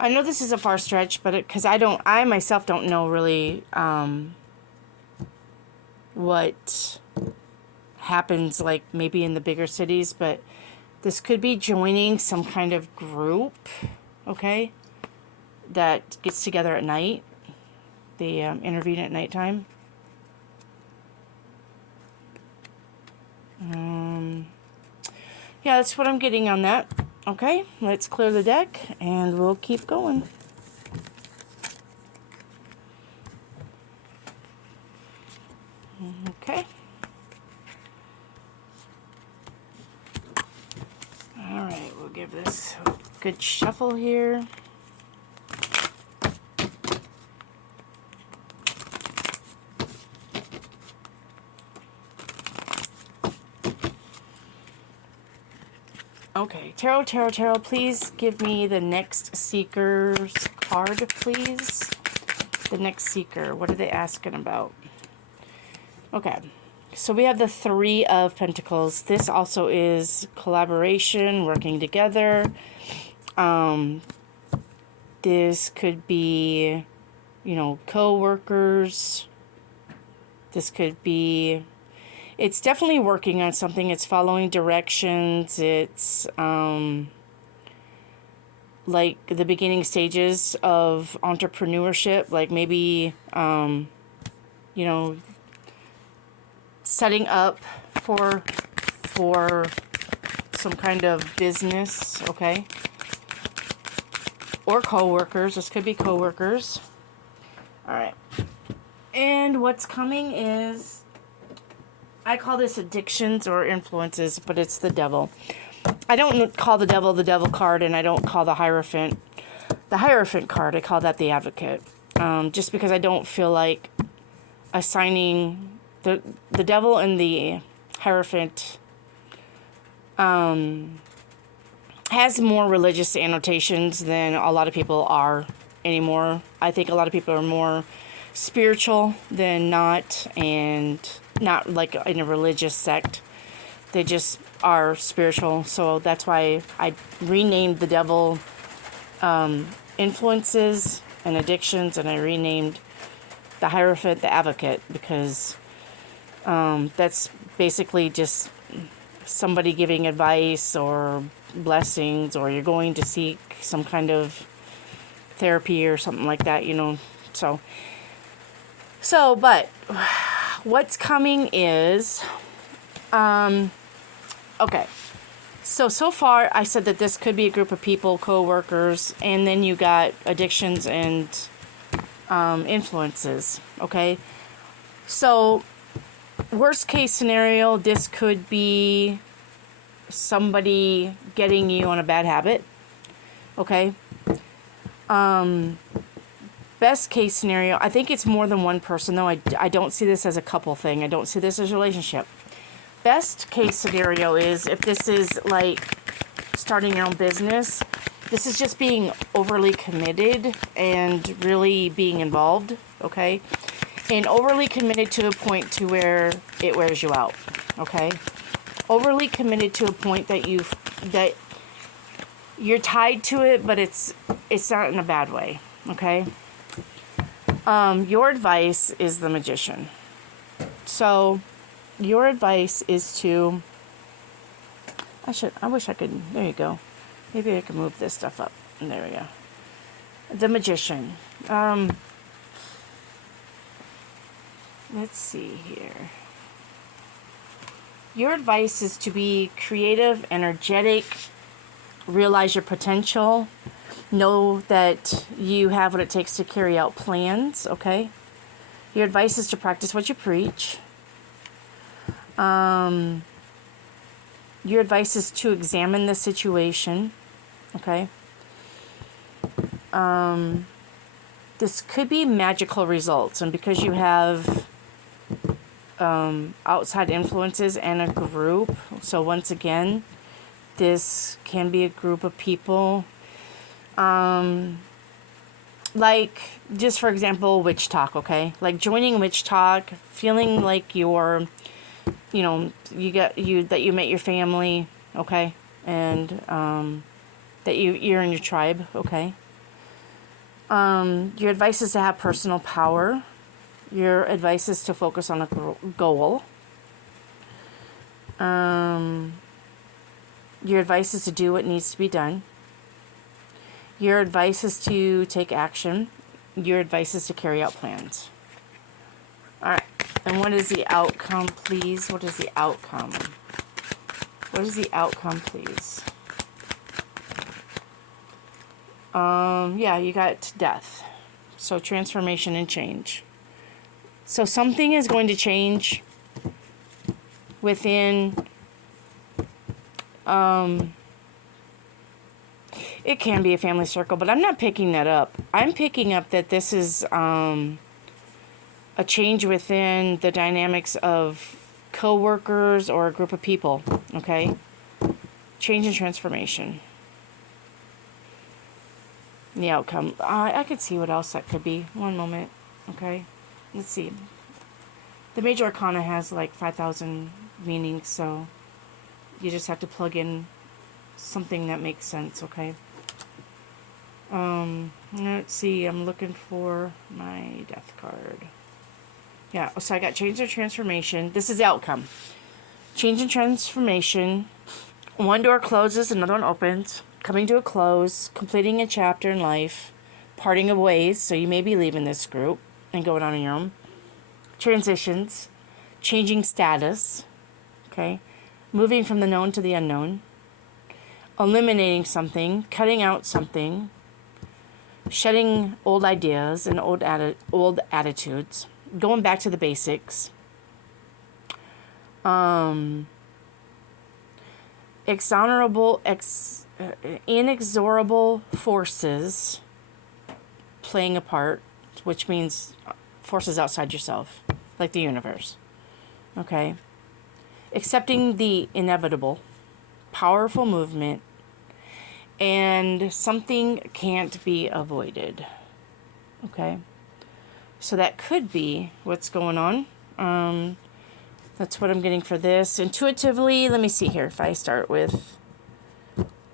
I know this is a far stretch, but because I myself don't know really what happens like maybe in the bigger cities, but this could be joining some kind of group, okay, that gets together at night. They intervene at nighttime. Yeah, that's what I'm getting on that. Okay, let's clear the deck and we'll keep going. Okay. Alright, we'll give this a good shuffle here. Okay, Tarot, please give me the next Seeker's card, please. The next Seeker, what are they asking about? Okay, so we have the Three of Pentacles. This also is collaboration, working together. This could be, you know, co-workers. This could be... It's definitely working on something. It's following directions. It's like the beginning stages of entrepreneurship. Like maybe, you know, setting up for some kind of business, okay? Or co-workers. This could be co-workers. All right. And what's coming is... I call this addictions or influences, but it's the devil. I don't call the devil card, and I don't call the Hierophant card. I call that the Advocate. Just because I don't feel like assigning the devil and the Hierophant has more religious annotations than a lot of people are anymore. I think a lot of people are more spiritual than not, and not like in a religious sect. They just are spiritual. So that's why I renamed the devil influences and addictions, and I renamed the Hierophant the Advocate, because that's basically just somebody giving advice or blessings, or you're going to seek some kind of therapy or something like that, you know. But what's coming is, okay, so far I said that this could be a group of people, co-workers, and then you got addictions and influences, okay? So worst case scenario, this could be somebody getting you on a bad habit, okay? Best case scenario, I think it's more than one person, though. I don't see this as a couple thing. I don't see this as a relationship. Best case scenario is if this is like starting your own business, this is just being overly committed and really being involved, okay? And overly committed to a point to where it wears you out, okay? Overly committed to a point that you're tied to it, but it's not in a bad way, okay? Your advice is the Magician. So your advice is to... I wish I could... There you go. Maybe I can move this stuff up. There we go. The Magician. Let's see here. Your advice is to be creative, energetic, realize your potential, know that you have what it takes to carry out plans, okay? Your advice is to practice what you preach. Your advice is to examine the situation, okay? This could be magical results, and because you have outside influences and a group, so once again, this can be a group of people. Like, just for example, witch talk, okay? Like joining witch talk, feeling like you're, you know, that you met your family, okay? And that you're in your tribe, okay? Your advice is to have personal power. Your advice is to focus on a goal. Your advice is to do what needs to be done. Your advice is to take action. Your advice is to carry out plans. All right. And what is the outcome, please? What is the outcome? What is the outcome, please? Yeah, you got death. So transformation and change. So something is going to change within, it can be a family circle, but I'm not picking that up. I'm picking up that this is a change within the dynamics of co-workers or a group of people, okay? Change and transformation. The outcome. I could see what else that could be. One moment, okay? Let's see. The Major Arcana has like 5,000 meanings, so you just have to plug in something that makes sense, okay? Let's see. I'm looking for my death card. Yeah, so I got change and transformation. This is the outcome. Change and transformation. One door closes, another one opens. Coming to a close, completing a chapter in life, parting of ways, so you may be leaving this group and going on your own. Transitions, changing status, okay? Moving from the known to the unknown. Eliminating something, cutting out something. Shedding old ideas and old attitudes. Going back to the basics. Inexorable forces playing a part, which means forces outside yourself, like the universe. Okay? Accepting the inevitable, powerful movement, and something can't be avoided. Okay? So that could be what's going on. That's what I'm getting for this. Intuitively, let me see here. If I start with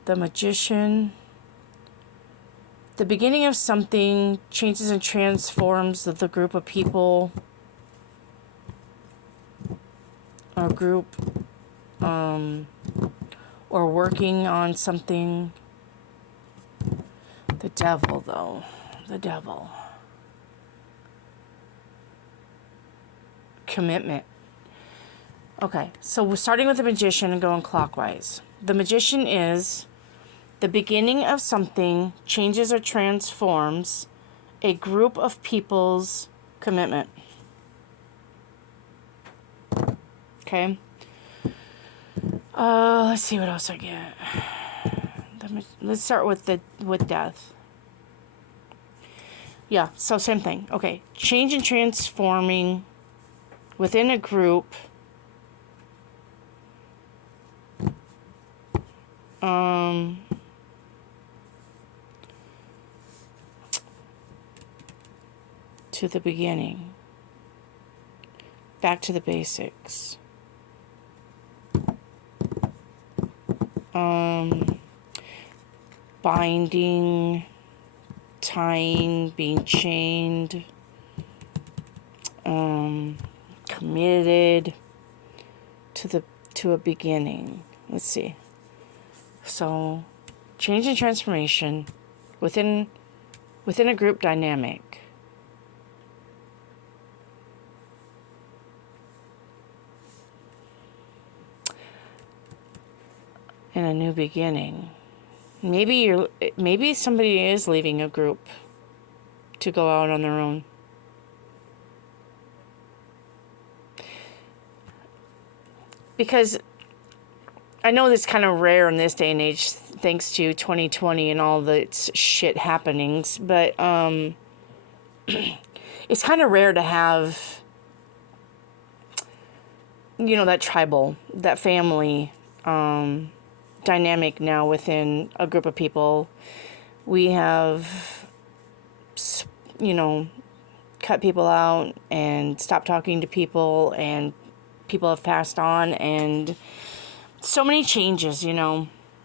the Magician. The beginning of something changes and transforms the group of people. Or group. Or working on something. The Devil, though. The Devil. Commitment. Okay, so we're starting with the Magician and going clockwise. The Magician is the beginning of something changes or transforms a group of people's commitment. Okay. Let's see what else I get. Let's start with death. Yeah, so same thing. Okay, change and transforming within a group. To the beginning. Back to the basics. Binding, tying, being chained, committed to a beginning. Let's see. So, change and transformation within a group dynamic. And a new beginning. Maybe somebody is leaving a group to go out on their own. Because I know this is kind of rare in this day and age, thanks to 2020 and all the shit happenings, but it's kind of rare to have, that tribal, that family dynamic now within a group of people. We have, cut people out and stopped talking to people, and people have passed on, and so many changes,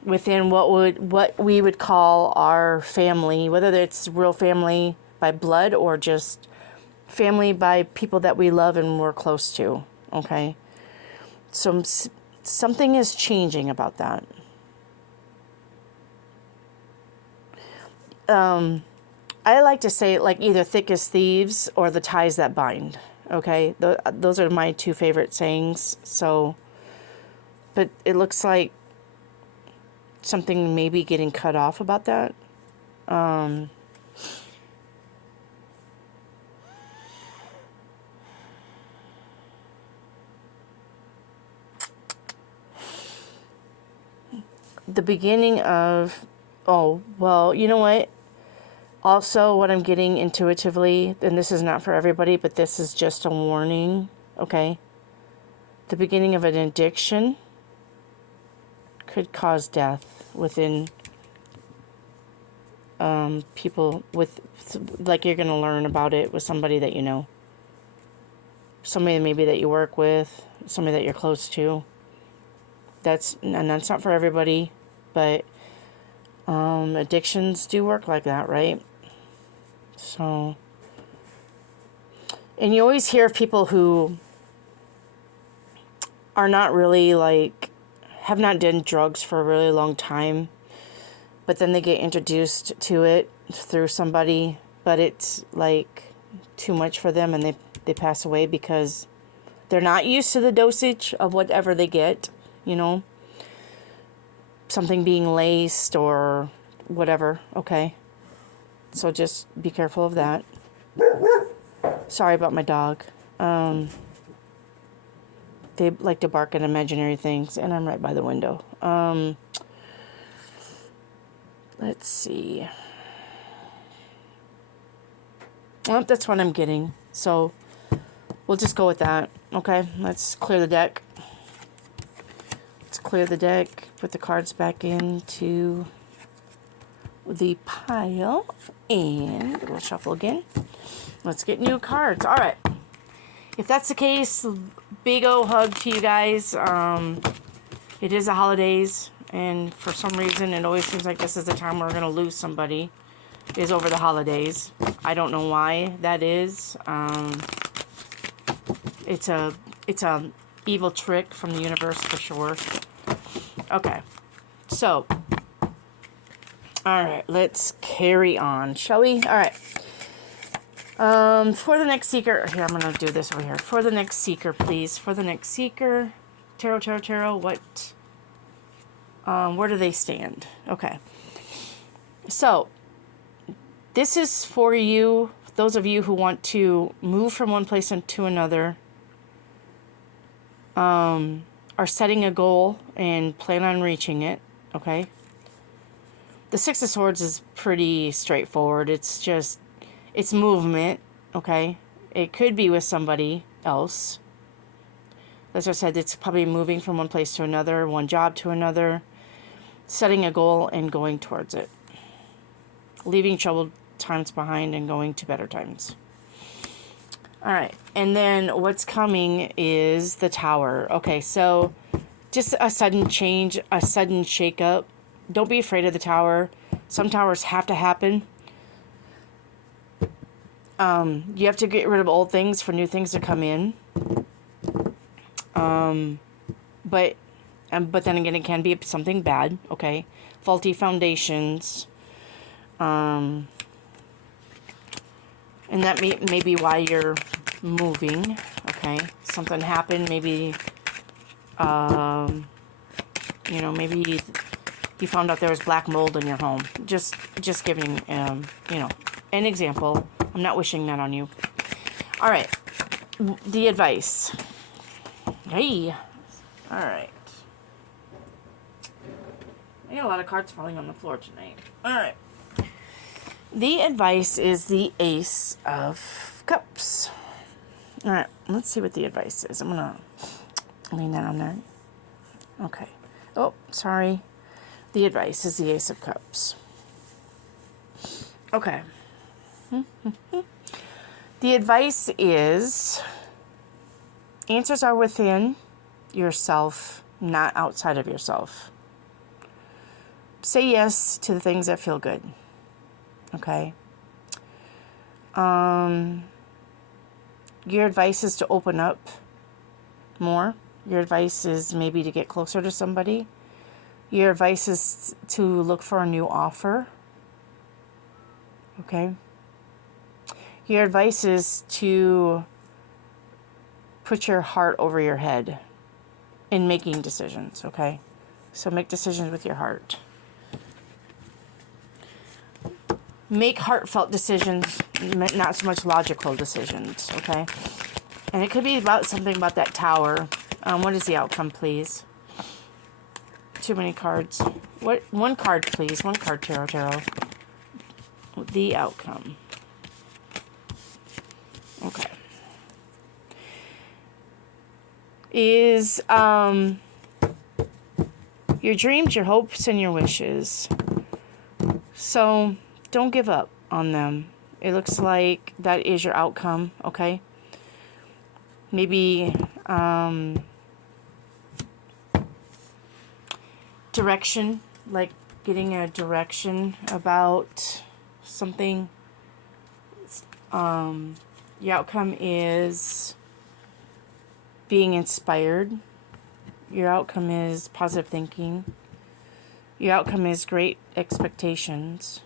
within what we would call our family, whether it's real family by blood or just family by people that we love and we're close to. Okay, so something is changing about that. I like to say like either thick as thieves or the ties that bind. Okay, those are my two favorite sayings. So, but it looks like something may be getting cut off about that. The beginning of, oh, well, you know what? Also, what I'm getting intuitively, and this is not for everybody, but this is just a warning, okay? The beginning of an addiction could cause death within people with, like you're going to learn about it with somebody that you know. Somebody maybe that you work with, somebody that you're close to. That's not for everybody, but addictions do work like that, right? So, and you always hear of people who are not really like, have not done drugs for a really long time, but then they get introduced to it through somebody, but it's like too much for them and they pass away because they're not used to the dosage of whatever they get, you know, something being laced or whatever, okay? So just be careful of that. Sorry about my dog. They like to bark at imaginary things, and I'm right by the window. Let's see. Well, that's what I'm getting. So we'll just go with that. Okay, let's clear the deck. Let's clear the deck. Put the cards back into the pile, and we'll shuffle again. Let's get new cards. All right. If that's the case, big O hug to you guys. It is the holidays, and for some reason, it always seems like this is the time we're going to lose somebody, is over the holidays. I don't know why that is. It's a evil trick from the universe for sure. Okay, so, all right, let's carry on, shall we? All right. For the next seeker, here, I'm going to do this over here. For the next seeker, please. For the next seeker, tarot, what, where do they stand? Okay. So, this is for you, those of you who want to move from one place to another, are setting a goal and plan on reaching it, okay? The Six of Swords is pretty straightforward. It's just, it's movement, okay? It could be with somebody else. As I said, it's probably moving from one place to another, one job to another, setting a goal and going towards it. Leaving troubled times behind and going to better times. All right, and then what's coming is the Tower. Okay, so just a sudden change, a sudden shake-up. Don't be afraid of the Tower. Some towers have to happen. You have to get rid of old things for new things to come in. But then again, it can be something bad, okay? Faulty foundations. And that may be why you're moving, okay? Something happened, maybe, you know, maybe you found out there was black mold in your home. Just giving, you know, an example. I'm not wishing that on you. All right, the advice. Hey, all right. I got a lot of cards falling on the floor tonight. All right. The advice is the Ace of Cups. All right, let's see what the advice is. I'm going to lean that on there. Okay. Oh, sorry. The advice is the Ace of Cups. Okay. The advice is answers are within yourself, not outside of yourself. say yes to the things that feel good. Okay. Your advice is to open up more. Your advice is maybe to get closer to somebody. Your advice is to look for a new offer. Okay. Your advice is to put your heart over your head in making decisions. Okay. So make decisions with your heart. Make heartfelt decisions, not so much logical decisions, okay? And it could be about something about that tower. What is the outcome, please? Too many cards. What? One card, please. One card, Tarot. The outcome. Okay. Is your dreams, your hopes, and your wishes. So don't give up on them. It looks like that is your outcome, okay? Maybe direction, like getting a direction about something. Your outcome is being inspired. Your outcome is positive thinking. Your outcome is great expectations.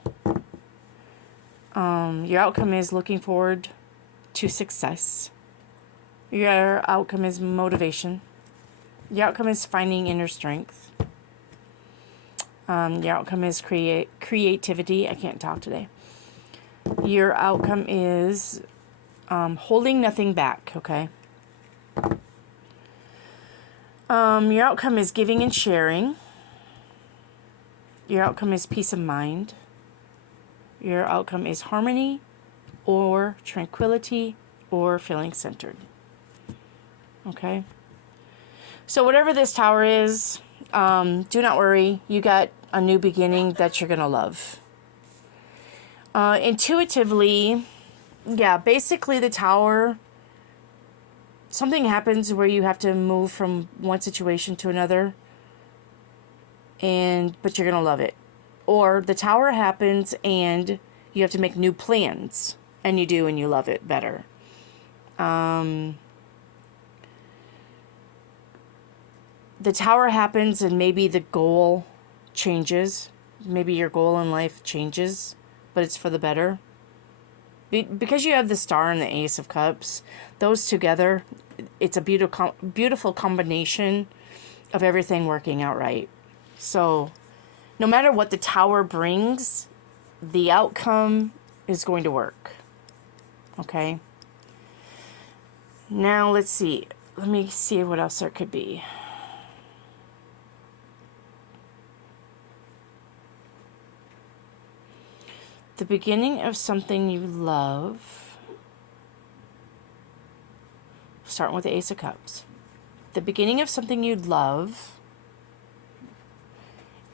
Your outcome is looking forward to success. Your outcome is motivation. Your outcome is finding inner strength. Your outcome is creativity. I can't talk today. Your outcome is holding nothing back, okay? Your outcome is giving and sharing. Your outcome is peace of mind. Your outcome is harmony or tranquility or feeling centered. Okay? So whatever this tower is, do not worry. You got a new beginning that you're going to love. Intuitively, yeah, basically the tower, something happens where you have to move from one situation to another, but you're going to love it. Or the tower happens and you have to make new plans, and you do, and you love it better. The tower happens and maybe the goal changes. Maybe your goal in life changes, but it's for the better. Because you have the Star and the Ace of Cups, those together, it's a beautiful combination of everything working out right. So no matter what the tower brings, the outcome is going to work. Okay? Now, let's see. Let me see what else there could be. The beginning of something you love. Starting with the Ace of Cups. The beginning of something you love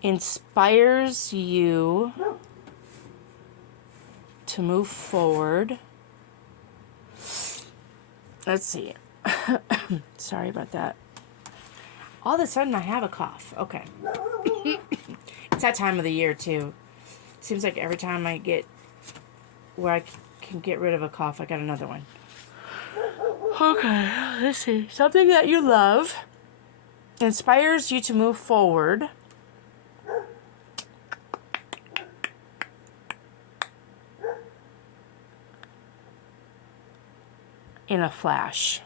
inspires you to move forward. Let's see. Sorry about that. All of a sudden I have a cough. Okay. It's that time of the year too. Seems like every time I get where I can get rid of a cough, I got another one. Okay, let's see. Something that you love inspires you to move forward. In a flash.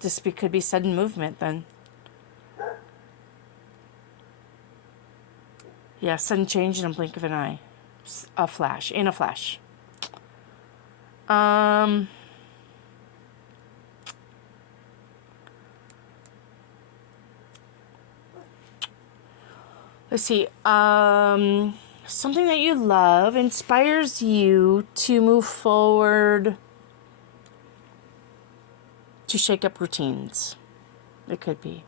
This could be sudden movement then. Yeah, sudden change in a blink of an eye. A flash. In a flash. Let's see. Something that you love inspires you to move forward, to shake up routines. It could be.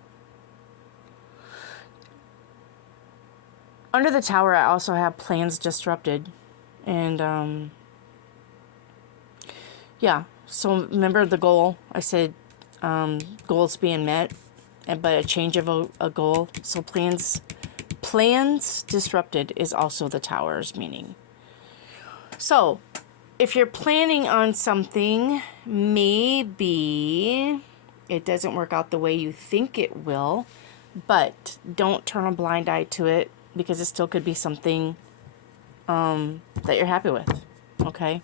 Under the tower, I also have plans disrupted. And, yeah. So remember the goal. I said goals being met, but a change of a goal. So plans Plans disrupted is also the Tower's meaning. So, if you're planning on something, maybe it doesn't work out the way you think it will, but don't turn a blind eye to it, because it still could be something that you're happy with, okay?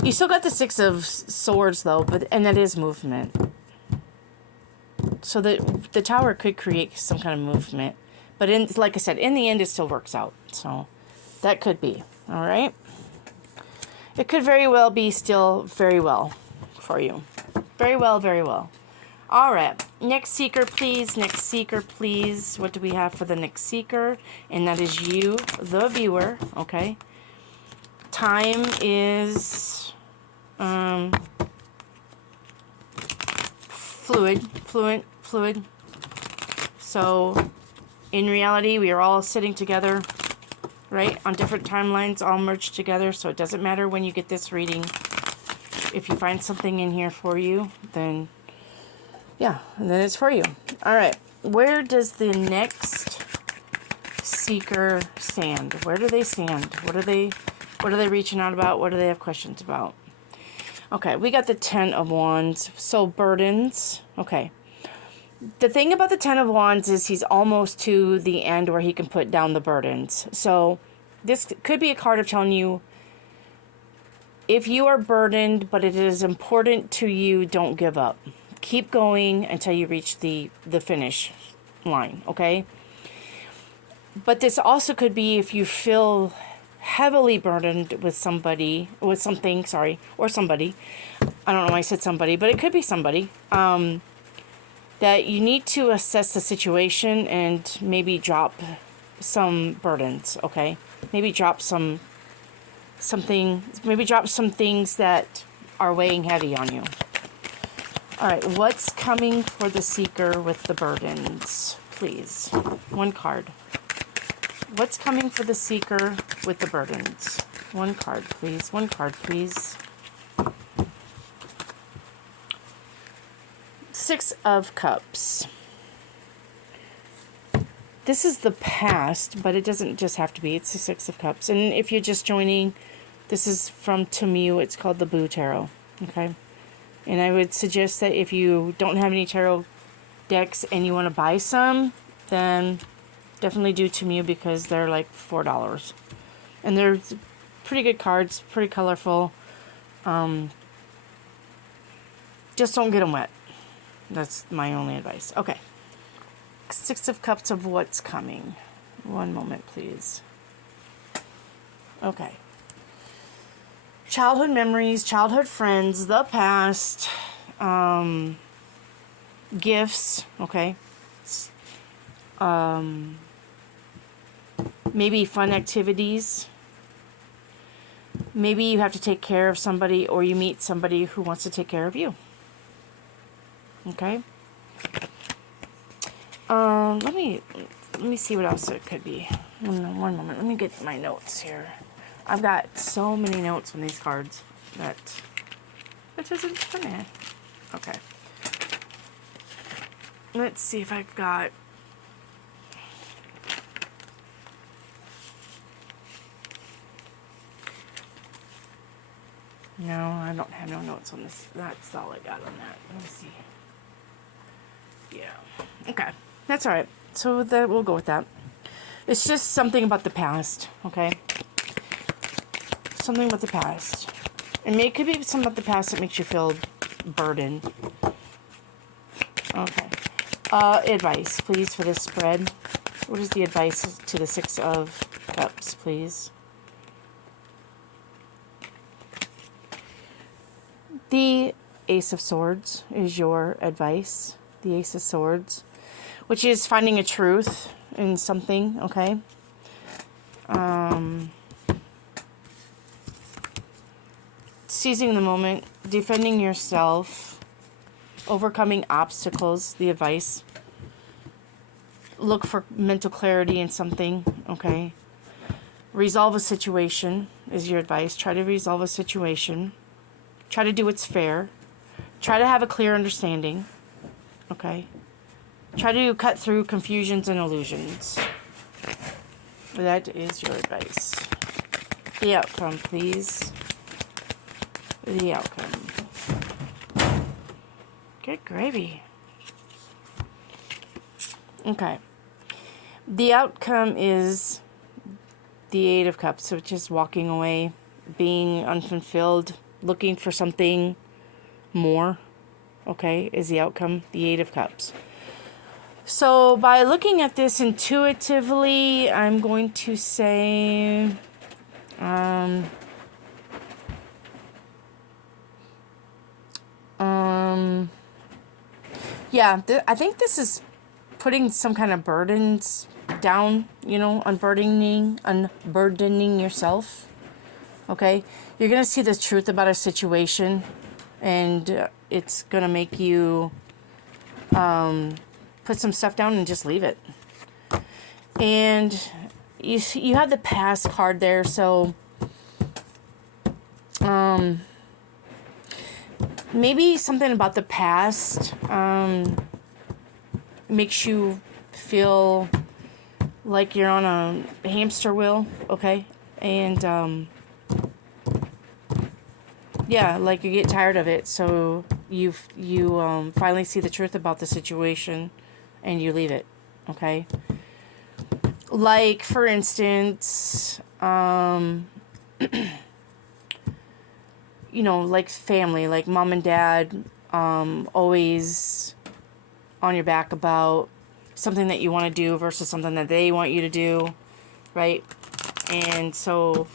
You still got the Six of Swords, though, and that is movement. So the Tower could create some kind of movement. But like I said, in the end, it still works out. So that could be, all right? It could very well be still very well for you. Very well, very well. All right. Next seeker, please. Next seeker, please. What do we have for the next seeker? And that is you, the viewer, okay? Time is fluid. So in reality, we are all sitting together, right, on different timelines, all merged together. So it doesn't matter when you get this reading. If you find something in here for you, then yeah, and then it's for you. All right, where does the next seeker stand? Where do they stand? What are they reaching out about? What do they have questions about? Okay, we got the Ten of Wands. So burdens. Okay. The thing about the Ten of Wands is he's almost to the end where he can put down the burdens. So this could be a card of telling you, if you are burdened, but it is important to you, don't give up. Keep going until you reach the finish line, okay? But this also could be if you feel heavily burdened with somebody, with something, sorry, or somebody. I don't know why I said somebody, but it could be somebody. That you need to assess the situation and maybe drop some burdens, okay? Maybe drop some things that are weighing heavy on you. All right, what's coming for the seeker with the burdens? Please, one card. What's coming for the seeker with the burdens? One card, please. One card, please. Six of Cups. This is the past, but it doesn't just have to be. It's the Six of Cups. And if you're just joining, this is from Temu. It's called the Boo Tarot. Okay? And I would suggest that if you don't have any tarot decks and you want to buy some, then definitely do Temu, because they're like $4. And they're pretty good cards, pretty colorful. Just don't get them wet. That's my only advice. Okay. Six of Cups of what's coming. One moment, please. Okay. Childhood memories, childhood friends, the past, gifts, okay. Maybe fun activities. Maybe you have to take care of somebody, or you meet somebody who wants to take care of you. Okay. Let me see what else it could be. One moment. Let me get my notes here. I've got so many notes on these cards that isn't funny. Okay. Let's see if I've got. No, I don't have no notes on this. That's all I got on that. Let me see. Yeah. Okay. That's all right. So that we'll go with that. It's just something about the past, okay? Something about the past. And it could be something about the past that makes you feel burdened. Okay. Advice, please, for this spread. What is the advice to the Six of Cups, please? The Ace of Swords is your advice. The Ace of Swords, which is finding a truth in something, okay? Seizing the moment, defending yourself, overcoming obstacles, the advice. Look for mental clarity in something, okay? Resolve a situation is your advice. Try to resolve a situation. Try to do what's fair. Try to have a clear understanding, okay? Try to cut through confusions and illusions. That is your advice. The outcome, please. The outcome. Good gravy. Okay. The outcome is the Eight of Cups, which is walking away, being unfulfilled, looking for something more. Okay, is the outcome, the Eight of Cups. So by looking at this intuitively, I'm going to say, yeah, I think this is putting some kind of burdens down, you know, unburdening yourself. Okay, you're gonna see the truth about a situation, and it's gonna make you put some stuff down and just leave it. And you have the past card there, so maybe something about the past makes you feel like you're on a hamster wheel, okay? And yeah, like you get tired of it, so you finally see the truth about the situation and you leave it, okay? Like, for instance, you know, like family, like mom and dad, always on your back about something that you want to do versus something that they want you to do, right? And so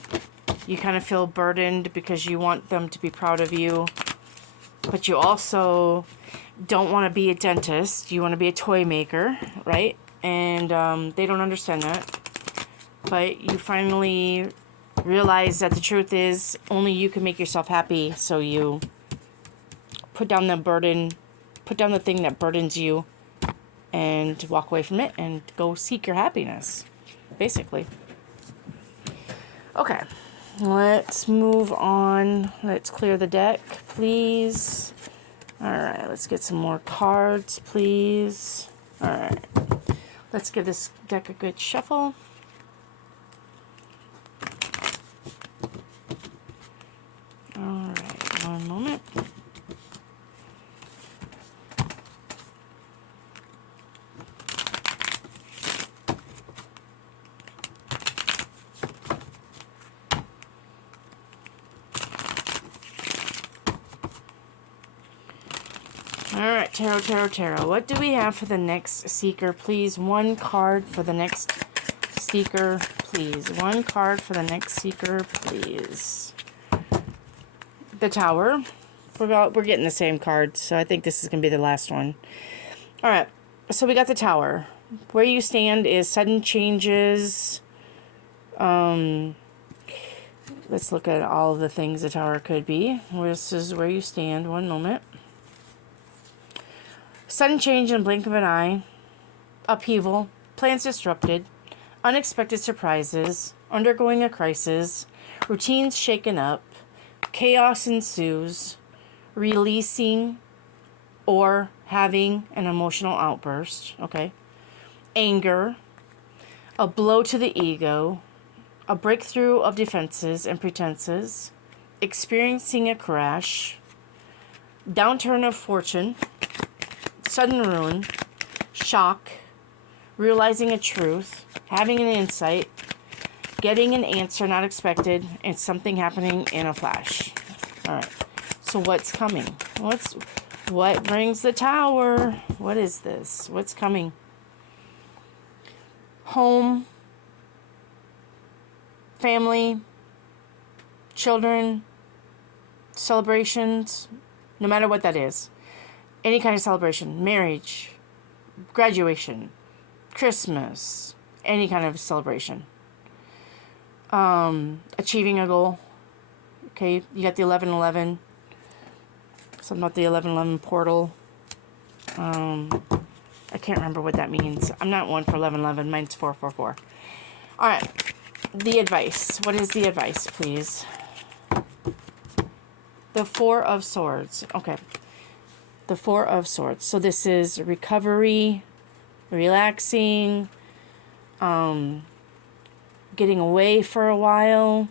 you kind of feel burdened because you want them to be proud of you, but you also don't want to be a dentist. You want to be a toy maker, right? And they don't understand that. But you finally realize that the truth is only you can make yourself happy, so you put down the burden, put down the thing that burdens you, and walk away from it and go seek your happiness, basically. Okay, let's move on. Let's clear the deck, please. All right, let's get some more cards, please. All right, let's give this deck a good shuffle. All right, one moment. Alright, Tarot. What do we have for the next seeker, please? One card for the next seeker, please. One card for the next seeker, please. The Tower. We're getting the same card, so I think this is going to be the last one. Alright, so we got the Tower. Where you stand is sudden changes. Let's look at all of the things the Tower could be. This is where you stand. One moment. Sudden change in the blink of an eye, upheaval, plans disrupted, unexpected surprises, undergoing a crisis, routines shaken up, chaos ensues, releasing or having an emotional outburst, okay? Anger, a blow to the ego, a breakthrough of defenses and pretenses, experiencing a crash, downturn of fortune, sudden ruin, shock, realizing a truth, having an insight, getting an answer not expected, and something happening in a flash. All right. So what's coming? What brings the Tower? What is this? What's coming? Home, family, children, celebrations, no matter what that is. Any kind of celebration, marriage, graduation, Christmas, any kind of celebration. Achieving a goal. Okay, you got the 1111. Something about the 1111 portal. I can't remember what that means. I'm not one for 1111. Mine's 444. All right, the advice. What is the advice, please? The Four of Swords. Okay. The Four of Swords. So this is recovery, relaxing, getting away for a while.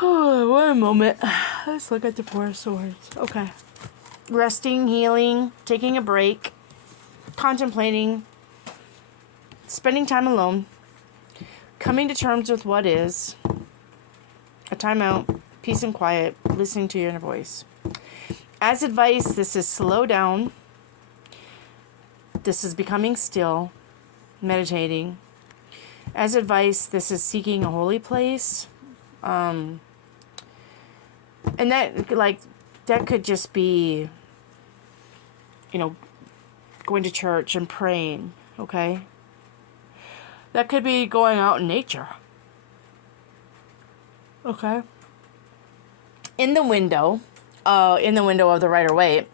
One moment. Let's look at the Four of Swords. Okay. Resting, healing, taking a break, contemplating, spending time alone, coming to terms with what is, a timeout, peace and quiet, listening to your inner voice. As advice, this is slow down. This is becoming still, meditating. As advice, this is seeking a holy place. And that could just be, going to church and praying, okay? That could be going out in nature. Okay? In the window of the Rider-Waite,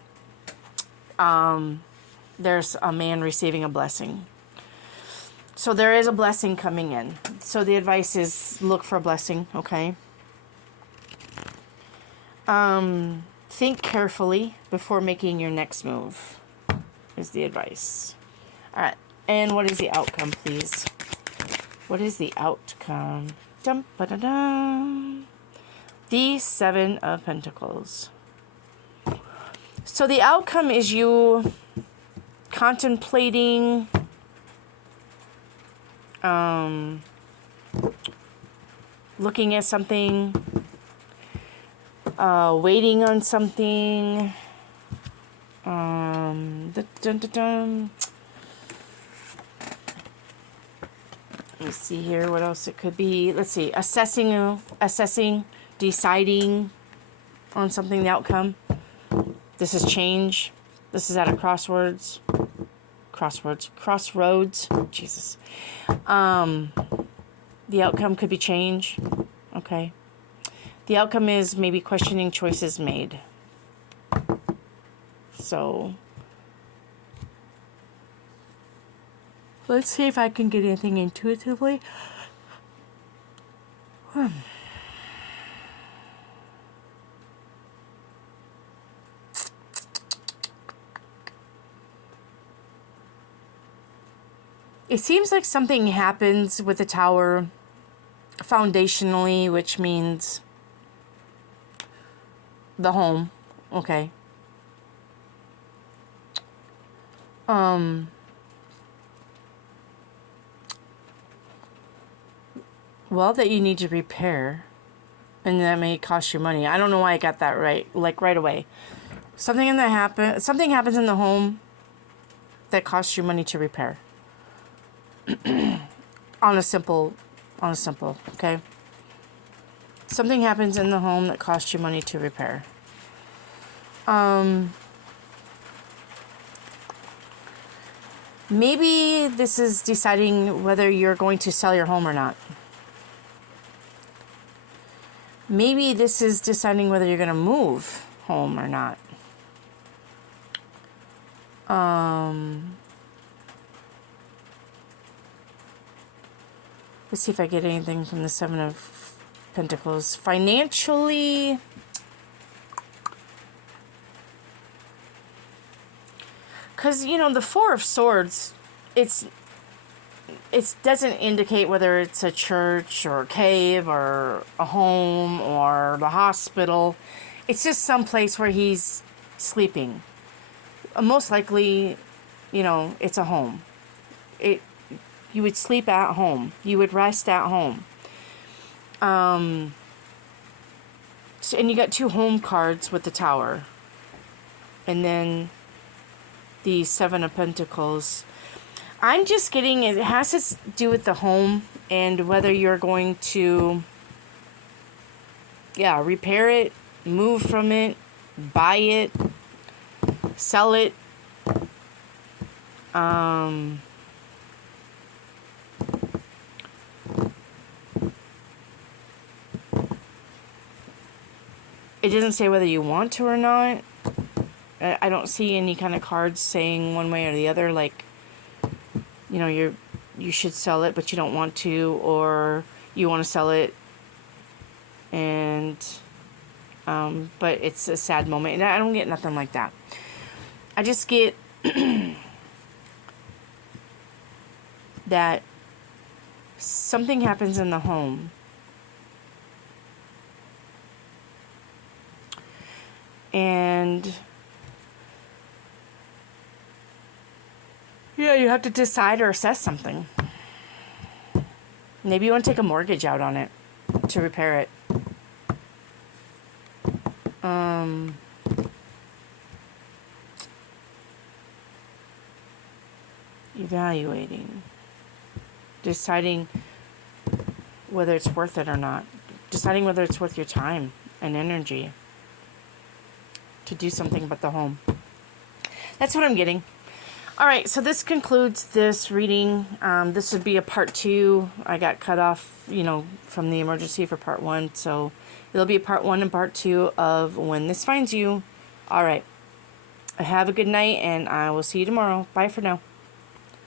there's a man receiving a blessing. So there is a blessing coming in. So the advice is look for a blessing, okay? Think carefully before making your next move, is the advice. All right. And what is the outcome, please? What is the outcome? Dum, ba-da-dum. The Seven of Pentacles. So the outcome is you contemplating, looking at something, waiting on something. Let me see here what else it could be. Let's see. Assessing, deciding on something, the outcome. This is change. This is at a crossroads. Jesus. The outcome could be change. Okay. The outcome is maybe questioning choices made. So let's see if I can get anything intuitively. It seems like something happens with the Tower foundationally, which means the home. Okay. Well, that you need to repair, and that may cost you money. I don't know why I got that right away. Something happens in the home that costs you money to repair. on a simple, okay? Something happens in the home that costs you money to repair. Maybe this is deciding whether you're going to sell your home or not. Maybe this is deciding whether you're going to move home or not. Let's see if I get anything from the Seven of Pentacles. Financially, because, the Four of Swords, it doesn't indicate whether it's a church or a cave or a home or the hospital. It's just some place where he's sleeping. Most likely, it's a home. You would sleep at home. You would rest at home. And you got two home cards with the Tower. And then the Seven of Pentacles. I'm just getting, it has to do with the home and whether you're going to, repair it, move from it, buy it, sell it. It doesn't say whether you want to or not. I don't see any kind of cards saying one way or the other, like, you should sell it, but you don't want to, or you want to sell it and but it's a sad moment. And I don't get nothing like that. I just get that something happens in the home. And yeah, you have to decide or assess something. Maybe you want to take a mortgage out on it to repair it. Evaluating. Deciding whether it's worth it or not. Deciding whether it's worth your time and energy to do something about the home. That's what I'm getting. All right, so this concludes this reading. This would be a part 2. I got cut off, from the emergency for part 1. So it'll be a part 1 and part 2 of When This Finds You. All right. Have a good night, and I will see you tomorrow. Bye for now.